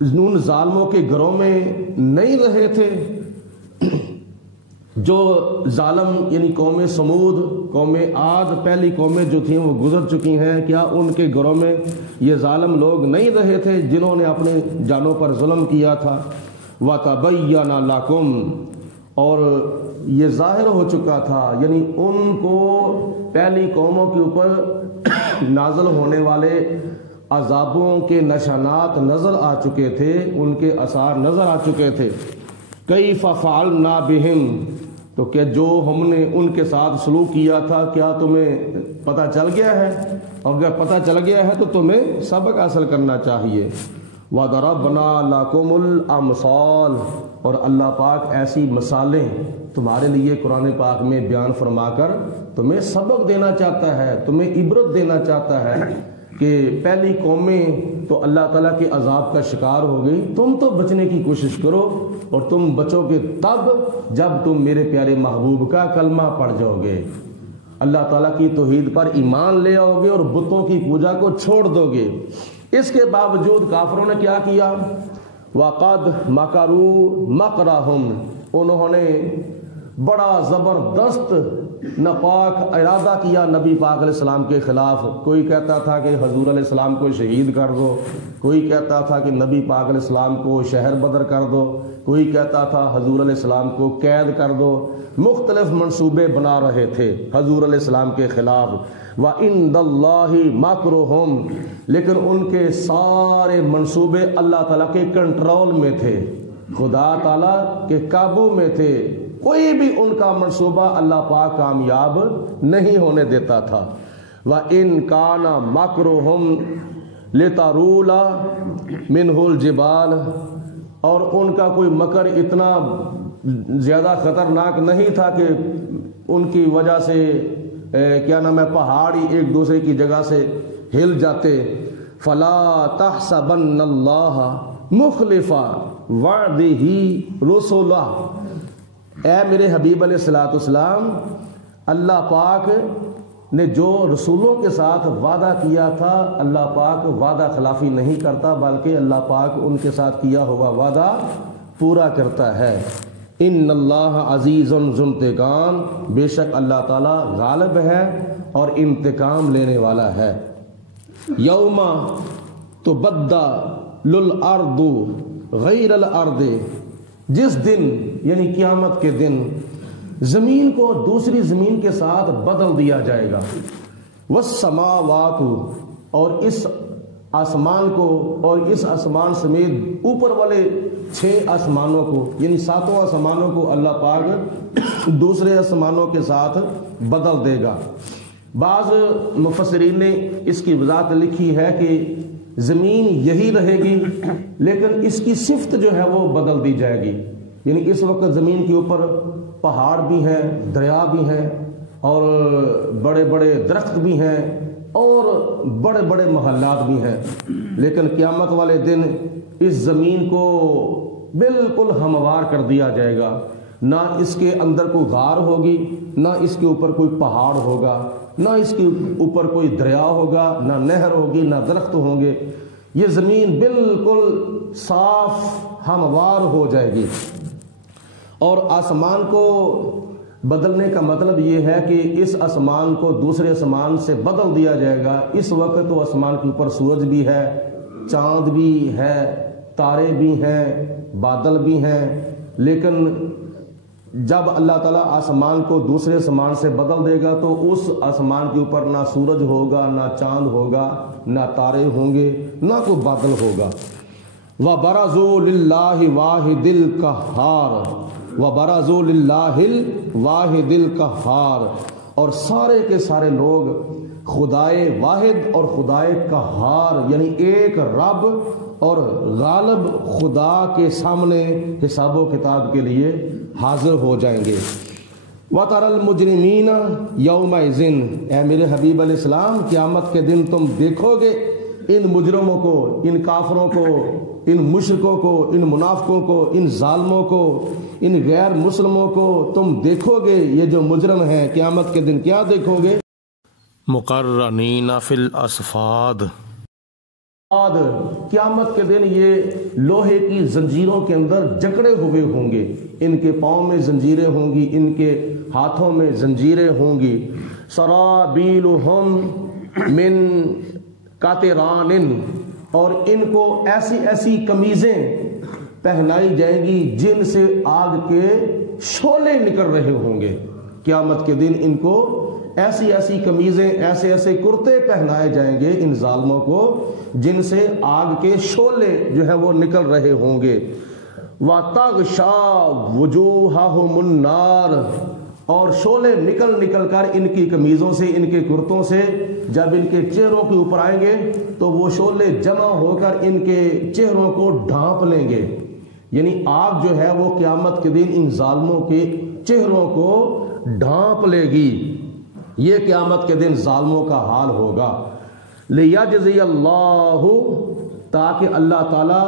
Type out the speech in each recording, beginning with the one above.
ان ظالموں کے گھروں میں نہیں رہے تھے؟ جو ظالم یعنی قوم سمود، قوم عاد، پہلی قومیں جو تھیں وہ گزر چکی ہیں، کیا ان کے گھروں میں یہ ظالم لوگ نہیں رہے تھے جنہوں نے اپنے جانوں پر ظلم کیا تھا؟ وَتَبَيَّنَ لَكُمْ، اور یہ ظاہر ہو چکا تھا، یعنی ان کو پہلی قوموں کے اوپر نازل ہونے والے عذابوں کے نشانات نظر آ چکے تھے، ان کے آثار نظر آ چکے تھے۔ کیف فعلنا بہم، تو کہ جو ہم نے ان کے ساتھ سلوک کیا تھا کیا تمہیں پتہ چل گیا ہے؟ اور اگر پتہ چل گیا ہے تو تمہیں سبق حاصل کرنا چاہیے۔ وَضَرَبْنَا لَكُمُ الْأَمْثَالَ، اور اللہ پاک ایسی مثالیں تمہارے لیے قرآن پاک میں بیان فرما کر تمہیں سبق دینا چاہتا ہے، تمہیں عبرت دینا چاہتا ہے کہ پہلی قومیں تو اللہ تعالیٰ کے عذاب کا شکار ہو گئی، تم تو بچنے کی کوشش کرو، اور تم بچو گے تب جب تم میرے پیارے محبوب کا کلمہ پڑھ جاؤ گے، اللہ تعالیٰ کی توحید پر ایمان لے آؤ گے اور بتوں کی پوجا کو چھوڑ دو گے۔ اس کے باوجود کافروں نے کیا کیا؟ وَقَدْ مَكَرُوا مَكْرَهُمْ، انہوں نے بڑا زبردست ناپاک ارادہ کیا نبی پاک علیہ السلام کے خلاف۔ کوئی کہتا تھا کہ حضور علیہ السلام کو شہید کر دو، کوئی کہتا تھا کہ نبی پاک علیہ السلام کو شہر بدر کر دو، کوئی کہتا تھا حضور علیہ السلام کو قید کر دو، مختلف منصوبے بنا رہے تھے حضور علیہ السلام کے خلاف۔ وَعِندَ اللَّهِ مَكْرُهُمْ، لیکن ان کے سارے منصوبے اللہ تعالیٰ کے کنٹرول میں تھے، خدا تعالیٰ کے قابو میں تھے، کوئی بھی ان کا منصوبہ اللہ پاک کامیاب نہیں ہونے دیتا تھا۔ وَإِن كَانَ مَكْرُهُمْ لِتَزُولَ مِنْهُ الْجِبَالُ، اور ان کا کوئی مکر اتنا زیادہ خطرناک نہیں تھا کہ ان کی وجہ سے کیا نام ہے پہاڑی ایک دوسرے کی جگہ سے ہل جاتے۔ فَلَا تَحْسَبَنَّ اللَّهَ مُخْلِفَ وَعْدِهِ رُسُلَهُ، اے میرے حبیب علیہ الصلوۃ والسلام، اللہ پاک نے جو رسولوں کے ساتھ وعدہ کیا تھا، اللہ پاک وعدہ خلافی نہیں کرتا، بلکہ اللہ پاک ان کے ساتھ کیا ہوا وعدہ پورا کرتا ہے۔ ان اللہ عزیز ذو انتقام، بے شک اللہ تعالیٰ غالب ہے اور انتقام لینے والا ہے۔ یوم تبدل الارض غیر الارض، جس دن یعنی قیامت کے دن زمین کو دوسری زمین کے ساتھ بدل دیا جائے گا۔ والسماوات، اور اس آسمان کو اور اس آسمان سمیت اوپر والے 6 آسمانوں کو یعنی 7 آسمانوں کو اللہ پاک دوسرے آسمانوں کے ساتھ بدل دے گا۔ بعض مفسرین نے اس کی وضاحت لکھی ہے کہ زمین یہی رہے گی لیکن اس کی صفت جو ہے وہ بدل دی جائے گی، یعنی اس وقت زمین کے اوپر پہاڑ بھی ہیں، دریا بھی ہیں، اور بڑے بڑے درخت بھی ہیں، اور بڑے بڑے محلات بھی ہیں، لیکن قیامت والے دن اس زمین کو بالکل ہموار کر دیا جائے گا، نہ اس کے اندر کوئی غار ہوگی، نہ اس کے اوپر کوئی پہاڑ ہوگا، نہ اس کے اوپر کوئی دریا ہوگا، نہ نہر ہوگی، نہ درخت ہوں گے، یہ زمین بالکل صاف ہموار ہو جائے گی۔ اور آسمان کو بدلنے کا مطلب یہ ہے کہ اس آسمان کو دوسرے آسمان سے بدل دیا جائے گا۔ اس وقت تو آسمان کے اوپر سورج بھی ہے، چاند بھی ہے، تارے بھی ہیں، بادل بھی ہیں، لیکن جب اللہ تعالیٰ آسمان کو دوسرے آسمان سے بدل دے گا تو اس آسمان کے اوپر نہ سورج ہوگا، نہ چاند ہوگا، نہ تارے ہوں گے، نہ کوئی بادل ہوگا۔ وَبَرَزُوا لِلَّهِ وَاحِدِ الْقَهَّارِ، وَبَرَزُوا لِلَّهِ الْوَاحِدِ الْقَهَّارِ، اور سارے کے سارے لوگ خدائے واحد اور خدائے قہار یعنی ایک رب اور غالب خدا کے سامنے حساب و کتاب کے لیے حاضر ہو جائیں گے۔ وَتَرَى الْمُجْرِمِينَ يَوْمَئِذٍ، اے میرے حبیب علیہ السلام قیامت کے دن تم دیکھو گے ان مجرموں کو، ان کافروں کو، ان مشرکوں کو، ان منافقوں کو، ان ظالموں کو، ان غیر مسلموں کو تم دیکھو گے، یہ جو مجرم ہیں قیامت کے دن کیا دیکھو گے؟ مقرنین فی الاصفاد، قیامت کے دن یہ لوہے کی زنجیروں کے اندر جکڑے ہوئے ہوں گے، ان کے پاؤں میں زنجیریں ہوں گی، ان کے ہاتھوں میں زنجیریں ہوں گی. سرابیلہم من قطران، اور ان کو ایسی ایسی قمیضیں پہنائی جائیں گی جن سے آگ کے شعلے نکل رہے ہوں گے. قیامت کے دن ان کو ایسی ایسی قمیضیں، ایسے ایسے کرتے پہنائے جائیں گے ان ظالموں کو جن سے آگ کے شعلے جو ہے وہ نکل رہے ہوں گے. وَتَغْشَى وُجُوهَهُمُ النَّارُ، اور شعلے نکل کر ان کی قمیضوں سے، ان کے کرتوں سے جب ان کے چہروں کے اوپر آئیں گے تو وہ شعلے جمع ہو کر ان کے چہروں کو ڈھانپ لیں گے. یعنی آگ جو ہے وہ قیامت کے دن ان ظالموں کے چہروں کو ڈھانپ لے گی. یہ قیامت کے دن ظالموں کا حال ہوگا. لِيَجْزِيَ اللَّهُ، تاکہ اللہ تعالی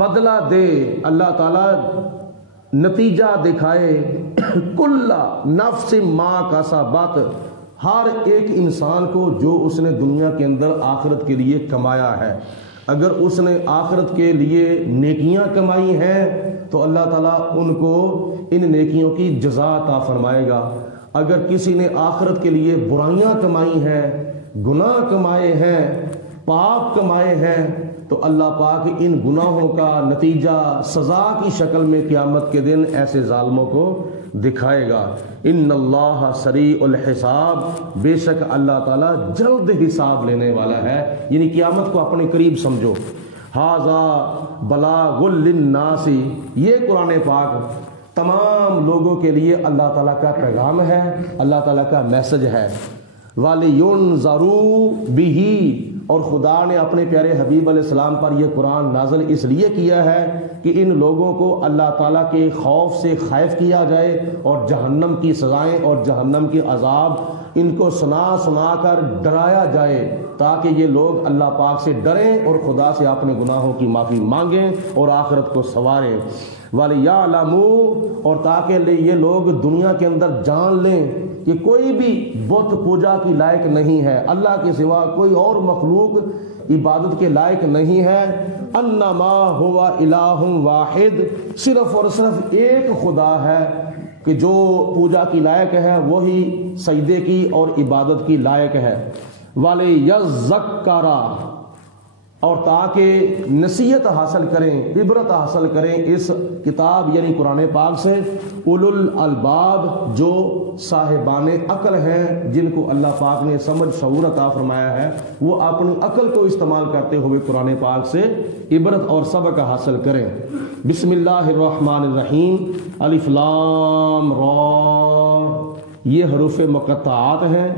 بدلہ دے، اللہ تعالی نتیجہ دکھائے، کل نفس ما کسبت، ہر ایک انسان کو جو اس نے دنیا کے اندر آخرت کے لیے کمایا ہے. اگر اس نے آخرت کے لیے نیکیاں کمائی ہیں تو اللہ تعالیٰ ان کو ان نیکیوں کی جزا عطا فرمائے گا. اگر کسی نے آخرت کے لیے برائیاں کمائی ہیں، گناہ کمائے ہیں، پاپ کمائے ہیں، تو اللہ پاک ان گناہوں کا نتیجہ سزا کی شکل میں قیامت کے دن ایسے ظالموں کو دکھائے گا. ان اللہ سریع الحساب، بے شک اللہ تعالیٰ جلد حساب لینے والا ہے. یعنی قیامت کو اپنے قریب سمجھو. ھذا بلاغ للناس، یہ قرآن پاک تمام لوگوں کے لیے اللہ تعالیٰ کا پیغام ہے، اللہ تعالیٰ کا میسج ہے. وَلِيُنذَرُوا بِهِ، اور خدا نے اپنے پیارے حبیب علیہ السلام پر یہ قرآن نازل اس لیے کیا ہے کہ ان لوگوں کو اللہ تعالیٰ کے خوف سے خائف کیا جائے اور جہنم کی سزائیں اور جہنم کے عذاب ان کو سنا کر ڈرایا جائے، تاکہ یہ لوگ اللہ پاک سے ڈریں اور خدا سے اپنے گناہوں کی معافی مانگیں اور آخرت کو سنواریں. وَلِيَعْلَمُوا، اور تاکہ یہ لوگ دنیا کے اندر جان لیں کہ کوئی بھی بت پوجا کی لائق نہیں ہے، اللہ کے سوا کوئی اور مخلوق عبادت کے لائق نہیں ہے. انما هو الہ واحد، صرف اور صرف ایک خدا ہے کہ جو پوجا کی لائق ہے، وہی سجدے کی اور عبادت کی لائق ہے. وَلِيَذَّكَّرَ، اور تاکہ نصیحت حاصل کریں، عبرت حاصل کریں اس کتاب یعنی قرآن پاک سے اولو الالباب، جو صاحبان عقل ہیں، جن کو اللہ پاک نے سمجھ شعور عطا فرمایا ہے، وہ اپنی عقل کو استعمال کرتے ہوئے قرآن پاک سے عبرت اور سبق حاصل کریں. بسم اللہ الرحمن الرحیم. الف لام را، یہ حروف مقطعات ہیں.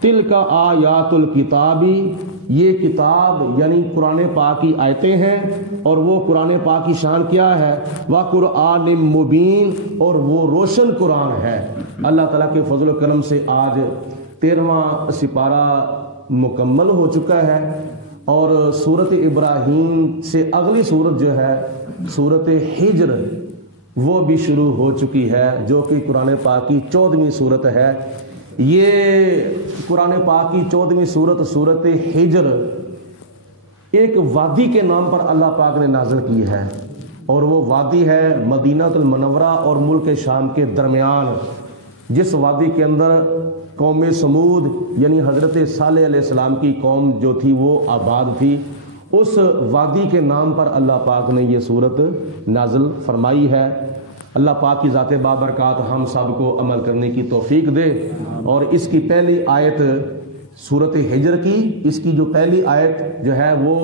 تلک آیات الکتابی، یہ کتاب یعنی قرآن پاک کی آیتیں ہیں، اور وہ قرآن پاک کی شان کیا ہے؟ وَقُرْآنٍ مُبِينٍ، اور وہ روشن قرآن ہے. اللہ تعالیٰ کے فضل و کرم سے آج 13واں سپارہ مکمل ہو چکا ہے، اور سورت ابراہیم سے اگلی سورت جو ہے سورت حجر وہ بھی شروع ہو چکی ہے، جو کہ قرآن پاک کی 14ویں سورت ہے. یہ قرآن پاک کی 14ویں سورت سورت حجر ایک وادی کے نام پر اللہ پاک نے نازل کی ہے، اور وہ وادی ہے مدینہ المنورہ اور ملک شام کے درمیان، جس وادی کے اندر قوم سمود یعنی حضرت صالح علیہ السلام کی قوم جو تھی وہ آباد تھی. اس وادی کے نام پر اللہ پاک نے یہ سورت نازل فرمائی ہے. اللہ پاک کی ذات بابرکات ہم سب کو عمل کرنے کی توفیق دے. اور اس کی پہلی آیت سورت حجر کی، اس کی جو پہلی آیت جو ہے وہ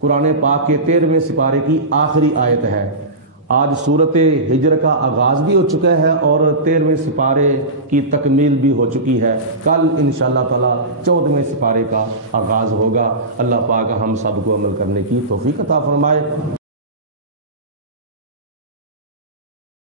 قرآن پاک کے 13ویں سپارے کی آخری آیت ہے. آج سورت حجر کا آغاز بھی ہو چکا ہے اور 13ویں سپارے کی تکمیل بھی ہو چکی ہے. کل انشاءاللہ تعالی 14ویں سپارے کا آغاز ہوگا. اللہ پاک ہم سب کو عمل کرنے کی توفیق عطا فرمائے.